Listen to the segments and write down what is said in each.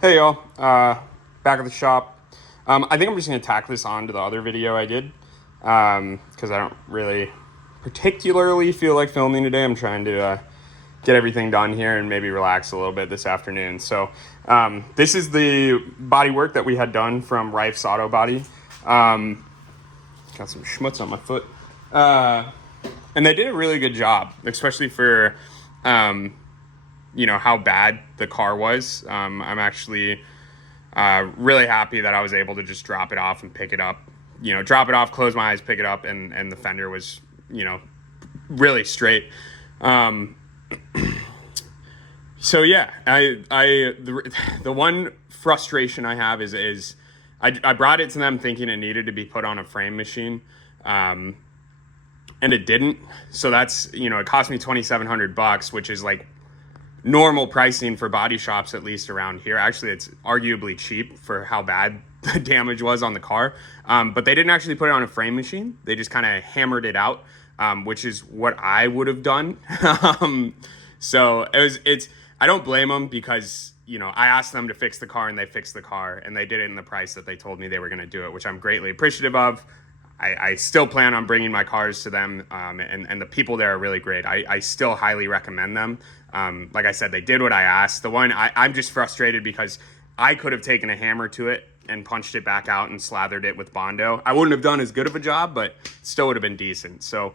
Hey y'all, back at the shop. I think I'm just gonna tack this on to the other video I did, because I don't really particularly feel like filming today. I'm trying to get everything done here and maybe relax a little bit this afternoon. So this is the body work that we had done from Rife's Auto Body. Got some schmutz on my foot, and they did a really good job, especially for how bad the car was. I'm actually really happy that I was able to just drop it off and pick it up. Drop it off, close my eyes, pick it up, and the fender was, really straight. So yeah, the one frustration I have is I brought it to them thinking it needed to be put on a frame machine, and it didn't. So that's, it cost me $2,700, which is like normal pricing for body shops, at least around here. Actually, it's arguably cheap for how bad the damage was on the car. But they didn't actually put it on a frame machine. They just kind of hammered it out, which is what I would have done. So I don't blame them, because, I asked them to fix the car and they fixed the car, and they did it in the price that they told me they were going to do it, which I'm greatly appreciative of. I still plan on bringing my cars to them, and the people there are really great. I still highly recommend them. Like I said, they did what I asked. The one, I'm just frustrated because I could have taken a hammer to it and punched it back out and slathered it with Bondo. I wouldn't have done as good of a job, but still would have been decent. So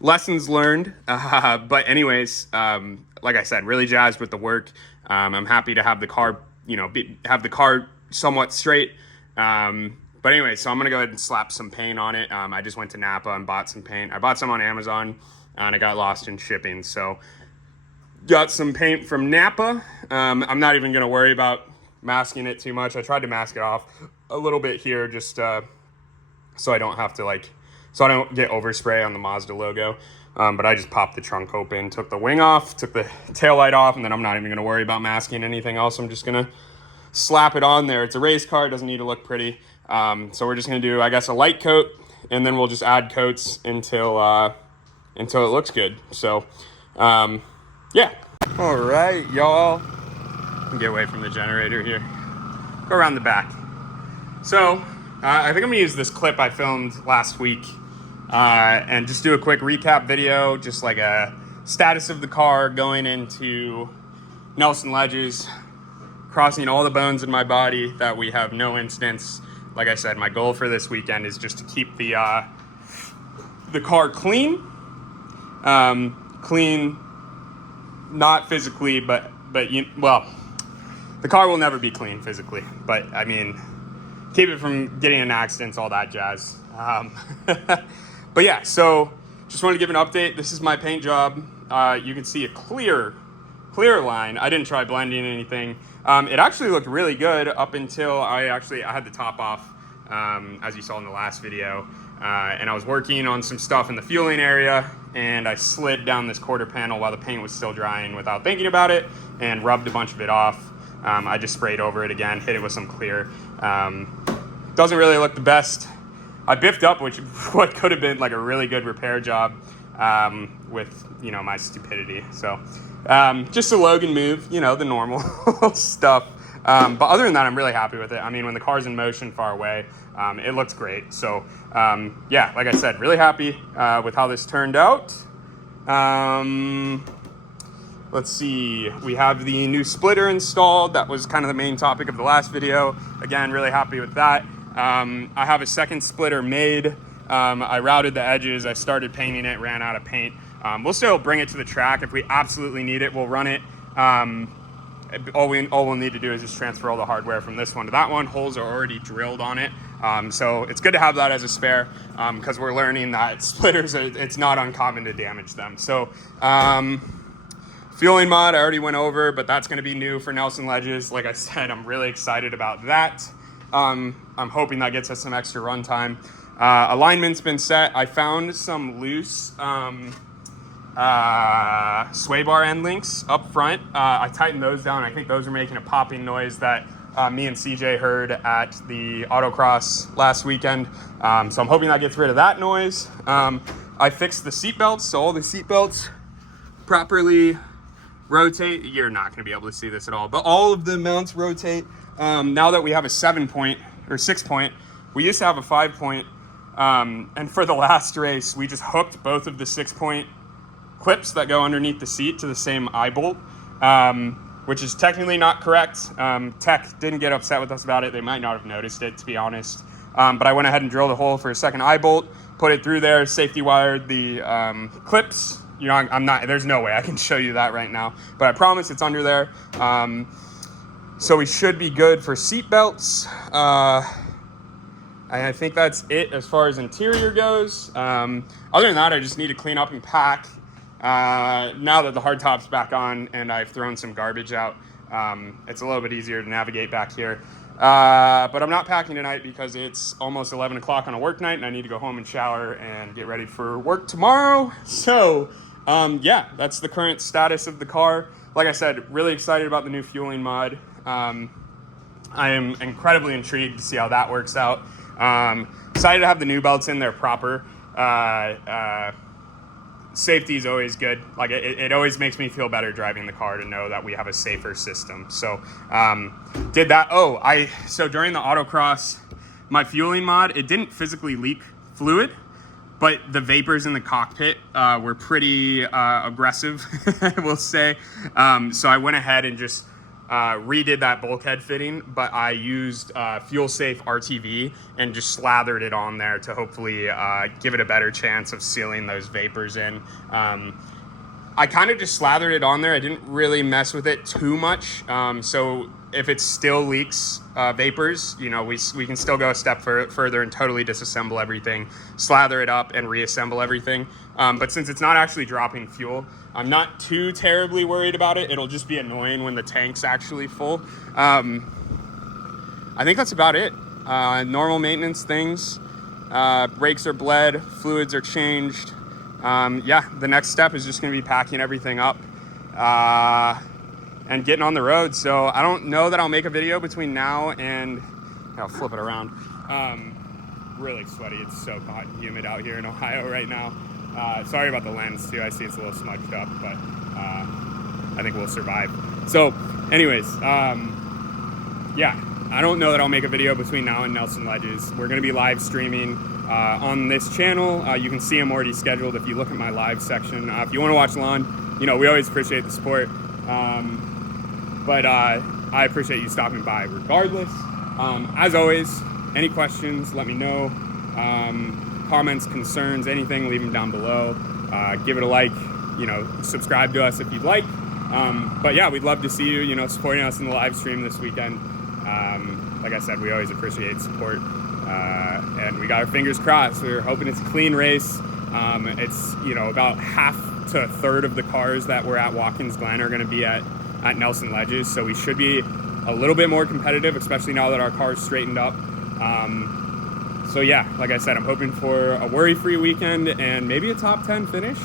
lessons learned. But anyways, like I said, really jazzed with the work. I'm happy to have the car, have the car somewhat straight. But anyway, so I'm going to go ahead and slap some paint on it. I just went to Napa and bought some paint. I bought some on Amazon, and it got lost in shipping. So got some paint from Napa. I'm not even going to worry about masking it too much. I tried to mask it off a little bit here, just so I don't have to so I don't get overspray on the Mazda logo. But I just popped the trunk open, took the wing off, took the taillight off, and then I'm not even going to worry about masking anything else. I'm just going to slap it on there. It's a race car, it doesn't need to look pretty. So we're just going to do, I guess, a light coat, and then we'll just add coats until it looks good. So, yeah. All right, y'all. Get away from the generator here. Go around the back. So, I think I'm going to use this clip I filmed last week and just do a quick recap video, just like a status of the car going into Nelson Ledges, crossing all the bones in my body that we have no incidents. Like I said, my goal for this weekend is just to keep the car clean. Clean, not physically, but the car will never be clean physically. But I mean, keep it from getting in accidents, all that jazz. But yeah, so just wanted to give an update. This is my paint job. You can see a clear line. I didn't try blending anything. It actually looked really good up until I had the top off, as you saw in the last video, and I was working on some stuff in the fueling area, and I slid down this quarter panel while the paint was still drying without thinking about it, and rubbed a bunch of it off. I just sprayed over it again, hit it with some clear. Doesn't really look the best. I biffed up what could have been like a really good repair job with my stupidity. So just a Logan move, the normal stuff. But other than that, I'm really happy with it. I mean, when the car's in motion far away, it looks great. So yeah, like I said, really happy with how this turned out. Let's see, we have the new splitter installed. That was kind of the main topic of the last video. Again, really happy with that. I have a second splitter made. I routed the edges, I started painting it, ran out of paint. We'll still bring it to the track. If we absolutely need it, we'll run it. All we'll need to do is just transfer all the hardware from this one to that one. Holes are already drilled on it. So it's good to have that as a spare, because we're learning that splitters, it's not uncommon to damage them. So fueling mod, I already went over, but that's going to be new for Nelson Ledges. Like I said, I'm really excited about that. I'm hoping that gets us some extra run time. Alignment's been set. I found some loose sway bar end links up front. I tightened those down. I think those are making a popping noise that me and CJ heard at the autocross last weekend. So I'm hoping that gets rid of that noise. I fixed the seat belts, so all the seat belts properly rotate. You're not going to be able to see this at all, but all of the mounts rotate. Now that we have a 7-point or 6-point, we used to have a 5-point. And for the last race, we just hooked both of the 6-point clips that go underneath the seat to the same eye bolt, which is technically not correct. Tech didn't get upset with us about it. They might not have noticed it, to be honest. But I went ahead and drilled a hole for a second eye bolt, put it through there, safety wired the clips. You know, there's no way I can show you that right now, but I promise it's under there. So we should be good for seat belts. I think that's it as far as interior goes. Other than that, I just need to clean up and pack. Now that the hardtop's back on and I've thrown some garbage out, it's a little bit easier to navigate back here. But I'm not packing tonight because it's almost 11 o'clock on a work night and I need to go home and shower and get ready for work tomorrow. So, yeah, that's the current status of the car. Like I said, really excited about the new fueling mod. I am incredibly intrigued to see how that works out. Excited to have the new belts in there proper. Safety is always good. Like it always makes me feel better driving the car to know that we have a safer system. So did that. So during the autocross, my fueling mod, it didn't physically leak fluid, but the vapors in the cockpit were pretty aggressive, I will say. So I went ahead and just redid that bulkhead fitting, but I used Fuel Safe RTV and just slathered it on there to hopefully give it a better chance of sealing those vapors in. I kind of just slathered it on there. I didn't really mess with it too much. So if it still leaks vapors, you know, we can still go a step further and totally disassemble everything, slather it up and reassemble everything. But since it's not actually dropping fuel, I'm not too terribly worried about it. It'll just be annoying when the tank's actually full. I think that's about it. Normal maintenance things. Brakes are bled, fluids are changed. Yeah, the next step is just going to be packing everything up and getting on the road. So I don't know that I'll make a video between now and I'll flip it around. Really sweaty. It's so hot and humid out here in Ohio right now. Sorry about the lens too. I see it's a little smudged up, but I think we'll survive. So anyways, yeah, I don't know that I'll make a video between now and Nelson Ledges. We're going to be live streaming on this channel. You can see them already scheduled if you look at my live section. If you want to watch Lon, you know, we always appreciate the support. But I appreciate you stopping by regardless. As always, any questions, let me know. Comments, concerns, anything, leave them down below. Give it a like, you know, subscribe to us if you'd like. But yeah, we'd love to see you, you know, supporting us in the live stream this weekend. Like I said, we always appreciate support. And we got our fingers crossed. We're hoping it's a clean race. It's, you know, about half to a third of the cars that were at Watkins Glen are going to be at Nelson Ledges. So we should be a little bit more competitive, especially now that our car's straightened up. So yeah, like I said, I'm hoping for a worry-free weekend and maybe a top 10 finish.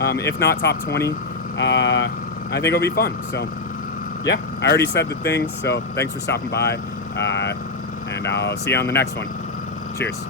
If not top 20, I think it'll be fun. So yeah, I already said the things. So thanks for stopping by. And I'll see you on the next one. Cheers.